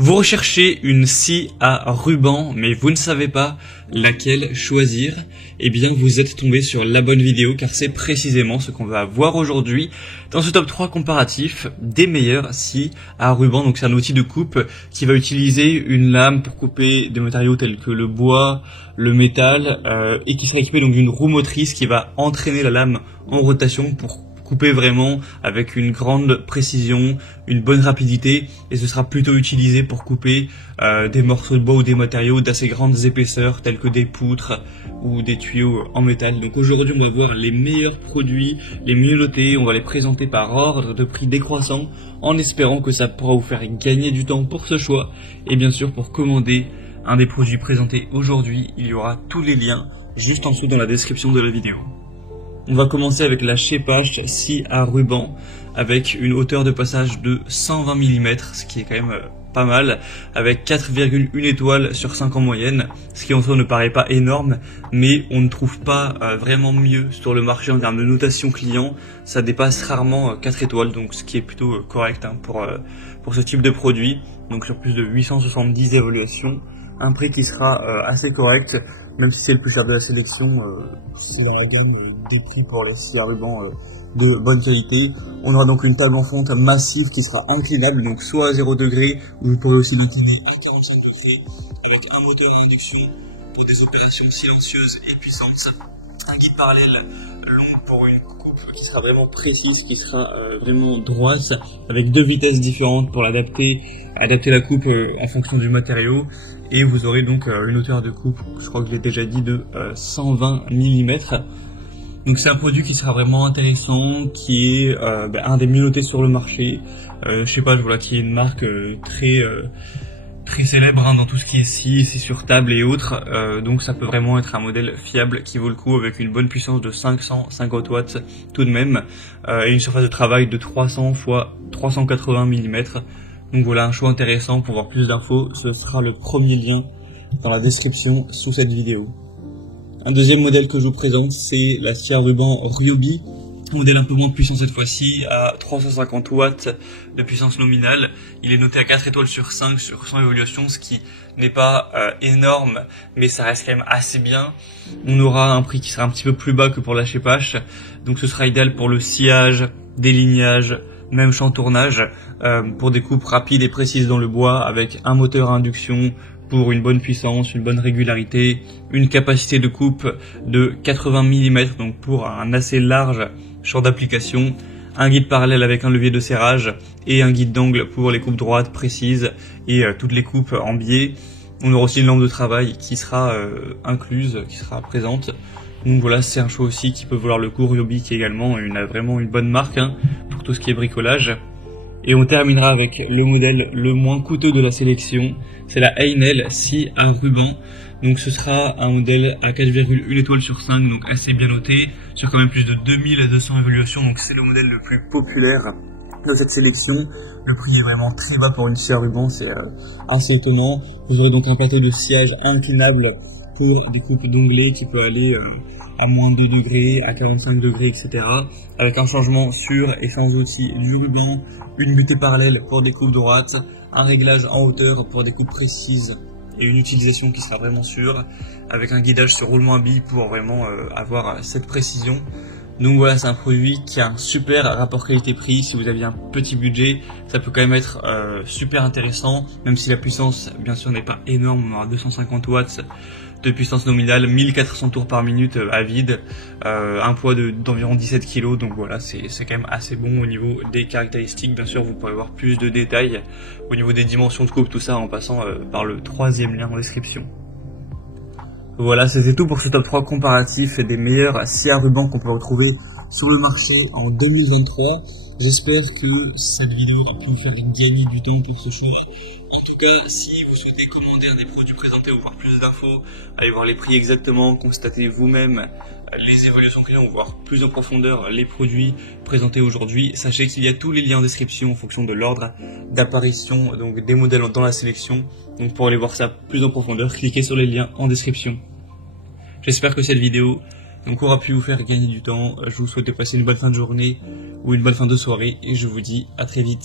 Vous recherchez une scie à ruban, mais vous ne savez pas laquelle choisir. Eh bien, vous êtes tombé sur la bonne vidéo, car c'est précisément ce qu'on va voir aujourd'hui dans ce top 3 comparatif des meilleures scies à ruban. Donc, c'est un outil de coupe qui va utiliser une lame pour couper des matériaux tels que le bois, le métal, et qui sera équipé donc d'une roue motrice qui va entraîner la lame en rotation pour couper vraiment avec une grande précision, une bonne rapidité, et ce sera plutôt utilisé pour couper des morceaux de bois ou des matériaux d'assez grandes épaisseurs tels que des poutres ou des tuyaux en métal. Donc aujourd'hui on va voir les meilleurs produits, les mieux notés, on va les présenter par ordre de prix décroissant en espérant que ça pourra vous faire gagner du temps pour ce choix. Et bien sûr, pour commander un des produits présentés aujourd'hui, il y aura tous les liens juste en dessous dans la description de la vidéo. On va commencer avec la Shepash scie à ruban avec une hauteur de passage de 120 mm, ce qui est quand même pas mal, avec 4,1 étoiles sur 5 en moyenne, ce qui en soi ne paraît pas énorme, mais on ne trouve pas vraiment mieux sur le marché en termes de notation client. Ça dépasse rarement 4 étoiles, donc ce qui est plutôt correct pour ce type de produit. Donc sur plus de 870 évaluations, un prix qui sera assez correct, même si c'est le plus cher de la sélection. C'est dans la gamme des prix pour les scies à ruban de bonne qualité. On aura donc une table en fonte massive qui sera inclinable, donc soit à 0 degré, ou vous pourrez aussi l'incliner à 45 degrés, avec un moteur à induction pour des opérations silencieuses et puissantes, un guide parallèle long pour une coupe qui sera vraiment précise, qui sera vraiment droite, avec deux vitesses différentes pour adapter la coupe en fonction du matériau. Et vous aurez donc une hauteur de coupe, je crois que je l'ai déjà dit, de 120 mm. Donc c'est un produit qui sera vraiment intéressant, qui est un des mieux notés sur le marché. Je sais pas, voilà, qui est une marque très célèbre dans tout ce qui est scie sur table et autres. Donc ça peut vraiment être un modèle fiable qui vaut le coup, avec une bonne puissance de 550 watts tout de même, et une surface de travail de 300 x 380 mm. Donc voilà, un choix intéressant. Pour voir plus d'infos, ce sera le premier lien dans la description sous cette vidéo. Un deuxième modèle que je vous présente, c'est la scie à ruban Ryobi. Un modèle un peu moins puissant cette fois-ci, à 350 watts de puissance nominale. Il est noté à 4 étoiles sur 5 sur 100 évaluations, ce qui n'est pas énorme, mais ça reste quand même assez bien. On aura un prix qui sera un petit peu plus bas que pour la Shepash, donc ce sera idéal pour le sciage, délignage, même chantournage, pour des coupes rapides et précises dans le bois, avec un moteur à induction pour une bonne puissance, une bonne régularité, une capacité de coupe de 80 mm, donc pour un assez large champ d'application, un guide parallèle avec un levier de serrage et un guide d'angle pour les coupes droites précises et toutes les coupes en biais. On aura aussi une lampe de travail qui sera incluse, qui sera présente. Donc voilà, c'est un choix aussi qui peut valoir le coup. Ryobi, qui est également vraiment une bonne marque pour tout ce qui est bricolage. Et on terminera avec le modèle le moins coûteux de la sélection, c'est la Einel scie à ruban. Donc ce sera un modèle à 4,1 étoiles sur 5, donc assez bien noté, sur quand même plus de 2200 évaluations, donc c'est le modèle le plus populaire de cette sélection. Le prix est vraiment très bas pour une scie à ruban, c'est assez étonnant. Vous aurez donc un plateau de sciage inclinable pour des coupes d'onglets qui peut aller à moins 2 degrés, à 45 degrés, etc. Avec un changement sur et sans outil du ruban, une butée parallèle pour des coupes droites, un réglage en hauteur pour des coupes précises et une utilisation qui sera vraiment sûre, avec un guidage sur roulement à billes pour vraiment avoir cette précision. Donc voilà, c'est un produit qui a un super rapport qualité-prix. Si vous aviez un petit budget, ça peut quand même être super intéressant, même si la puissance bien sûr n'est pas énorme. On aura 250 watts de puissance nominale, 1400 tours par minute à vide, un poids d'environ 17 kg, donc voilà, c'est quand même assez bon au niveau des caractéristiques. Bien sûr, vous pourrez voir plus de détails au niveau des dimensions de coupe, tout ça en passant par le troisième lien en description. Voilà, c'était tout pour ce top 3 comparatif des meilleurs scies à ruban qu'on peut retrouver sur le marché en 2023. J'espère que cette vidéo aura pu vous faire gagner du temps pour ce choix. En tout cas, si vous souhaitez commander un des produits présentés ou voir plus d'infos, allez voir les prix exactement, constatez vous-même les évaluations clients ou voir plus en profondeur les produits présentés aujourd'hui. Sachez qu'il y a tous les liens en description en fonction de l'ordre d'apparition donc des modèles dans la sélection. Donc pour aller voir ça plus en profondeur, cliquez sur les liens en description. J'espère que cette vidéo aura pu vous faire gagner du temps. Je vous souhaite de passer une bonne fin de journée ou une bonne fin de soirée et je vous dis à très vite.